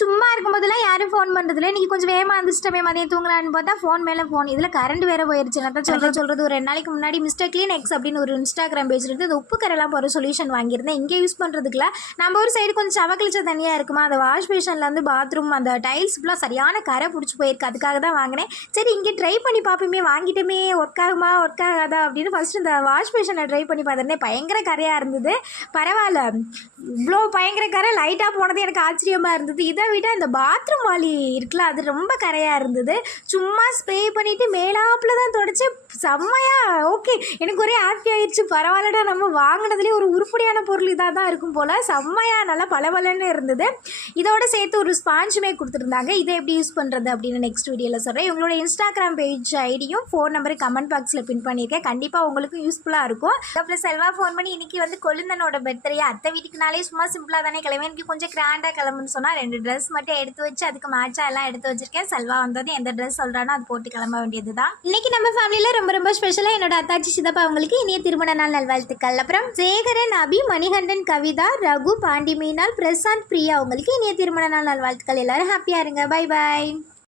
சும்மா இருக்கும்போதெல்லாம் யாரும் ஃபோன் பண்ணுறதில்ல. இன்றைக்கி கொஞ்சம் வேகமாக இருந்துச்சுட்டமே மதியம் தூங்கலான்னு பார்த்தா ஃபோன் மேலே ஃபோன். இதில் கரண்ட் வேறு போயிடுச்சு. நான் தான் சொல்கிறது ஒரு 2 நாளைக்கு முன்னாடி மிஸ்டர் க்ளீன் எக்ஸ் அப்படின்னு ஒரு இன்ஸ்டாகிராம் பேஜ் இருந்து அது உப்பு கரெல்லாம் போகிற சொல்யூஷன் வாங்கியிருந்தேன். இங்கே யூஸ் பண்ணுறதுக்குல நம்ம ஒரு சைடு கொஞ்சம் சவக்கழிச்ச தனியாக இருக்குமா, அந்த வாஷ் பேஷன்லேருந்து பாத்ரூம் அந்த டைல்ஸ் ஃபுல்லாக சரியான கரை பிடிச்சி போயிருக்கு. அதுக்காக தான் வாங்கினேன். சரி இங்கே ட்ரை பண்ணி பார்ப்போமே, வாங்கிட்டோமே ஒர்க் ஆகுமா ஒர்க் ஆகாதா அப்படின்னு ஃபஸ்ட்டு இந்த வாஷ் பேஷனை ட்ரை பண்ணி பார்த்துருந்தேன். பயங்கர கரையாக இருந்தது. பரவாயில்ல, இவ்வளோ பயங்கர கரை லைட்டாக போனது எனக்கு ஆச்சரியமாக இருந்தது. இதை விட இந்த பாத்ரூம் வாலி இருக்குல்ல, அது ரொம்ப கரையாக இருந்தது. சும்மா ஸ்ப்ரே பண்ணிவிட்டு மேலாப்பில் தான் தொடச்சி செம்மையாக ஓகே, எனக்கு ஒரே ஹாப்பி ஆயிடுச்சு. பரவாயில்லடா, நம்ம வாங்கினதுலேயே ஒரு உருப்படியான பொருள் இதாக தான் இருக்கும் போல். செம்மையாக நல்லா பளபளன்னு இருந்தது. இதோட சேர்த்து ஒரு ஸ்பாஞ்சுமே கொடுத்துருந்தாங்க. இதை எப்படி யூஸ் பண்ணுறது அப்படின்னு நெக்ஸ்ட் வீடியோவில் சொல்கிறேன். உங்களோட இன்ஸ்டாகிராம் பேஜ் ஐடியும் ஃபோன் நம்பரு கமெண்ட் பாக்ஸில் பின் பண்ணியிருக்கேன். கண்டிப்பாக உங்களுக்கும் யூஸ்ஃபுல்லாக இருக்கும். அப்புறம் செல்வா ஃபோன் பண்ணி இன்றைக்கி வந்து கொழுந்தனோட பர்த்டே, அத்தை வீட்டுக்குனாலே சும்மா சிம்பிளாக தானே கிளம்பி, எனக்கு கொஞ்சம் கிராண்டாக கிளம்புன்னு சொன்னால் 2 ட்ரெஸ் மட்டும் எடுத்து வச்சு அதுக்கு மேட்சாக எல்லாம் எடுத்து வச்சிருக்கேன். செல்வா வந்தது எந்த ட்ரெஸ் சொல்கிறானோ அது போட்டு கிளம்ப வேண்டியது தான். இன்றைக்கி நம்ம ஃபேமிலியில் ரொம்ப ரொம்ப ஸ்பெஷலாக என்னோட அத்தாச்சி சித்தப்பா அவங்களுக்கு இனிய திருமண நாள் நல்வாழ்த்துக்கள். அப்புறம் சேகரன், அபி, மணிகண்டன், கவிதா, ரகு, பாண்டி, மீனால், பிரசாந்த், பிரியா அவங்களுக்கு இனிய திருமண நாள் நல்வாழ்த்துக்கள். எல்லாரும் ஹாப்பியாக இருங்க. Bye bye.